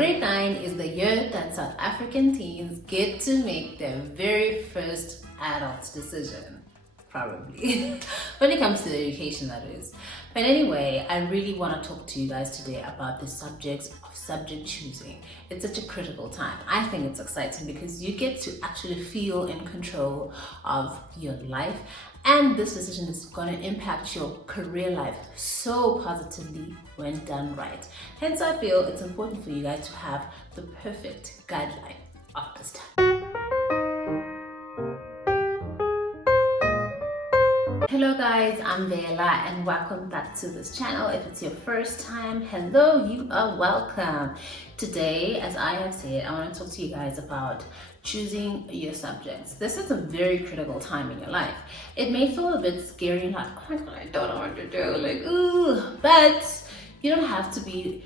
Grade 9 is the year that South African teens get to make their very first adult decision, probably, when it comes to education, that is. But anyway, I really want to talk to you guys today about the subjects of subject choosing. It's such a critical time. I think it's exciting because you get to actually feel in control of your life, and this decision is going to impact your career life so positively when done right. Hence, I feel it's important for you guys to have the perfect guideline of this time. Hello guys, I'm Bella and welcome back to this channel. If it's your first time, hello, you are welcome. Today, as I have said, I want to talk to you guys about choosing your subjects. This is a very critical time in your life. It may feel a bit scary, like, oh my god, I don't know what to do, like, ooh, but you don't have to be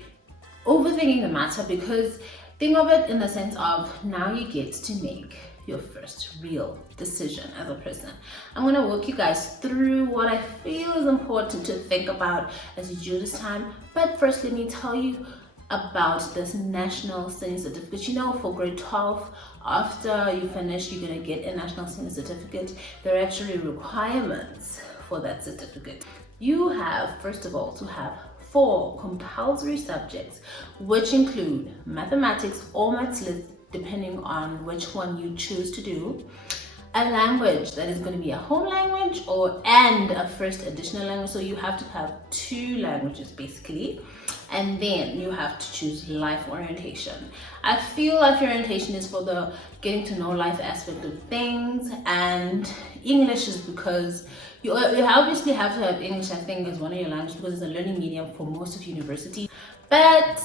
overthinking the matter, because think of it in the sense of now you get to make your first real decision as a person. I'm going to walk you guys through what I feel is important to think about as you do this time. But first, let me tell you about this National Senior Certificate. You know, for grade 12, after you finish, you're going to get a National Senior Certificate. There are actually requirements for that certificate. You have, first of all, to have 4 compulsory subjects, which include mathematics or maths lit, depending on which one you choose to do, a language that is going to be a home language and a first additional language. So you have to have 2 languages basically, and then you have to choose life orientation. I feel life orientation is for the getting to know life aspect of things, and English is because you obviously have to have English, I think, as one of your languages because it's a learning medium for most of university. But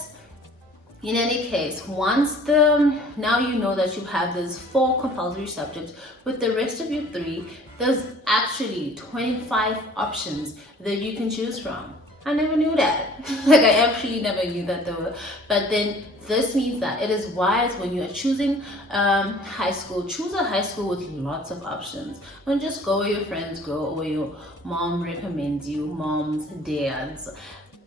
in any case, now you know that you have those 4 compulsory subjects. With the rest of your 3, there's actually 25 options that you can choose from. I never knew that. Like, I actually never knew that there were. But then this means that it is wise when you are choosing high school, choose a high school with lots of options. Don't just go where your friends go or where your mom recommends you, moms, dads.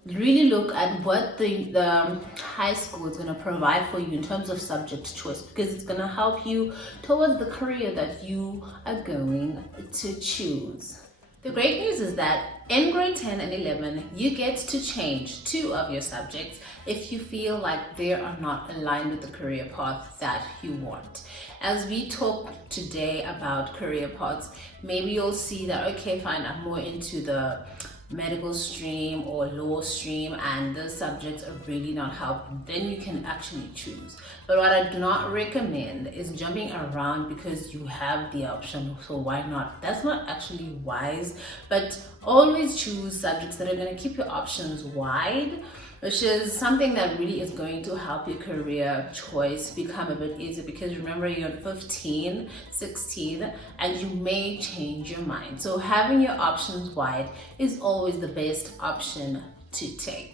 Really look at what the high school is going to provide for you in terms of subject choice, because it's going to help you towards the career that you are going to choose. The great news is that in grade 10 and 11, you get to change 2 of your subjects if you feel like they are not aligned with the career path that you want. As we talk today about career paths, maybe you'll see that, okay, fine, I'm more into the medical stream or law stream and the subjects are really not helping. Then you can actually choose. But what I do not recommend is jumping around because you have the option, so why not? That's not actually wise. But always choose subjects that are going to keep your options wide, which is something that really is going to help your career choice become a bit easier, because remember, you're 15, 16, and you may change your mind. So having your options wide is always the best option to take.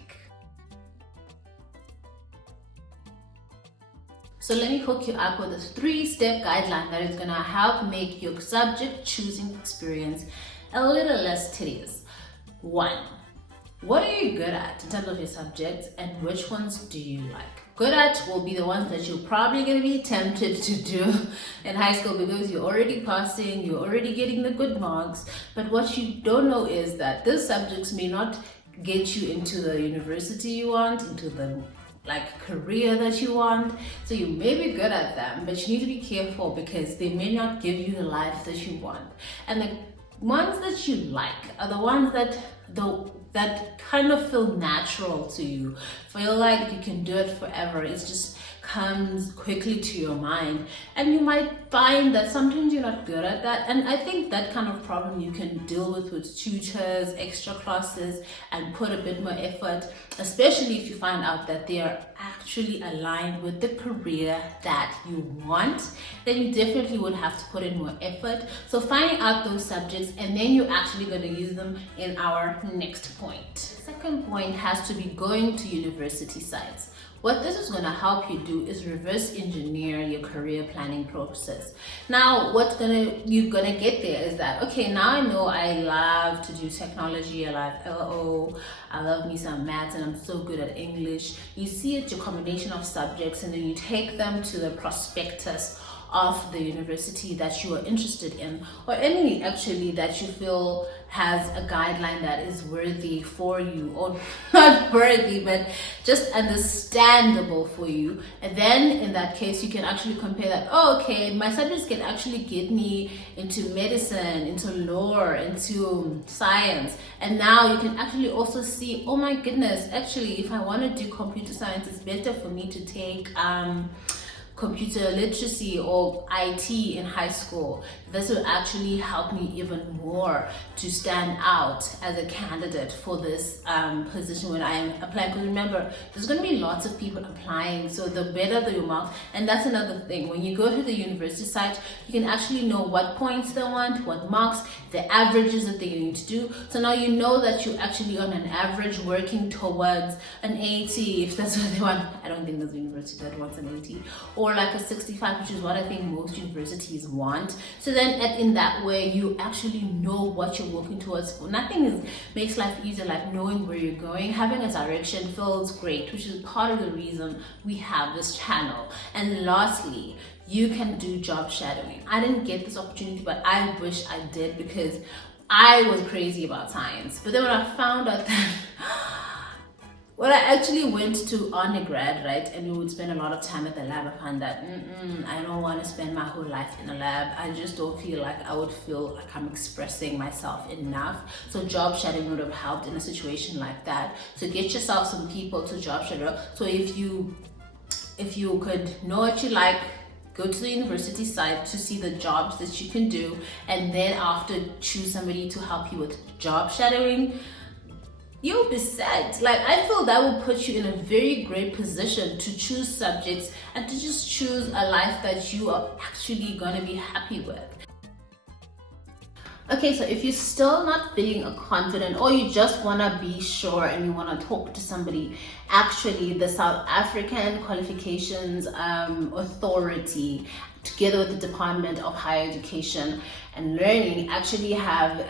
So let me hook you up with a 3-step guideline that is going to help make your subject choosing experience a little less tedious. 1. What are you good at in terms of your subjects, and which ones do you like? Good at will be the ones that you're probably going to be tempted to do in high school because you're already passing, you're already getting the good marks. But what you don't know is that these subjects may not get you into the university you want, into the career that you want. So you may be good at them, but you need to be careful because they may not give you the life that you want. And the ones that you like are the ones that kind of feel natural to you, feel like you can do it forever. It just comes quickly to your mind, and you might find that sometimes you're not good at that. And I think that kind of problem you can deal with tutors, extra classes, and put a bit more effort, especially if you find out that they are actually aligned with the career that you want. Then you definitely would have to put in more effort. So finding out those subjects, and then you're actually going to use them in our next point. Second point has to be going to university sites. What this is going to help you do is reverse engineer your career planning process. Now, you're gonna get there is that, okay, now I know I love to do technology, I love me some maths, and I'm so good at English. You see it's your combination of subjects, and then you take them to the prospectus of the university that you are interested in, or any actually that you feel has a guideline that is worthy for you, or not worthy but just understandable for you. And then in that case you can actually compare that, oh, okay, my subjects can actually get me into medicine, into law, into science. And now you can actually also see, oh my goodness, actually if I want to do computer science, it's better for me to take computer literacy or IT in high school. This will actually help me even more to stand out as a candidate for this position when I am applying. Because remember, there's going to be lots of people applying, so the better your marks. And that's another thing. When you go to the university site, you can actually know what points they want, what marks, the averages that they need to do. So now you know that you're actually on an average working towards an 80, if that's what they want. I don't think there's a university that wants an 80, or like a 65, which is what I think most universities want. So then in that way you actually know what you're working towards. Nothing makes life easier like knowing where you're going. Having a direction feels great, which is part of the reason we have this channel. And lastly, you can do job shadowing. I didn't get this opportunity, but I wish I did, because I was crazy about science. But then when I found out that when I actually went to undergrad, right, and we would spend a lot of time at the lab, I found that I don't want to spend my whole life in a lab. I just don't feel like I would feel like I'm expressing myself enough. So job shadowing would have helped in a situation like that. So get yourself some people to job shadow. So if you could know what you like, go to the university site to see the jobs that you can do, and then after choose somebody to help you with job shadowing, you'll be set. Like, I feel that will put you in a very great position to choose subjects and to just choose a life that you are actually going to be happy with. Okay, so if you're still not feeling confident, or you just want to be sure and you want to talk to somebody, actually the South African Qualifications Authority, together with the Department of Higher Education and Learning, actually have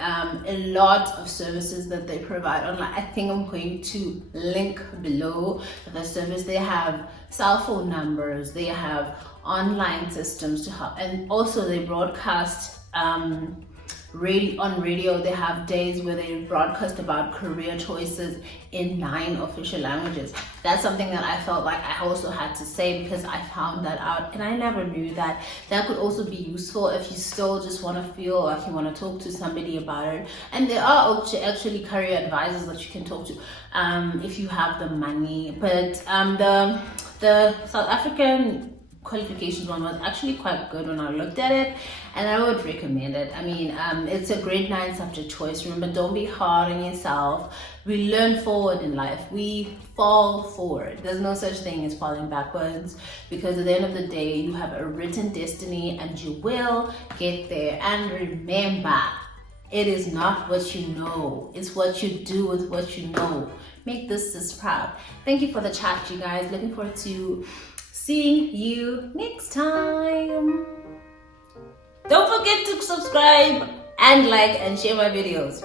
a lot of services that they provide online. I think I'm going to link below the service. They have cell phone numbers, they have online systems to help, and also they broadcast on radio. They have days where they broadcast about career choices in 9 official languages. That's something that I felt like I also had to say, because I found that out and I never knew that. That could also be useful if you still just want to feel like you want to talk to somebody about it. And there are actually career advisors that you can talk to if you have the money. But the South African Qualifications one was actually quite good when I looked at it, and I would recommend it. I mean, it's a grade 9 subject choice. Remember, don't be hard on yourself. We learn forward in life. We fall forward. There's no such thing as falling backwards, because at the end of the day, you have a written destiny and you will get there. And remember, it is not what you know, it's what you do with what you know. Make this proud. Thank you for the chat, you guys. Looking forward to seeing you next time. Don't forget to subscribe and like and share my videos.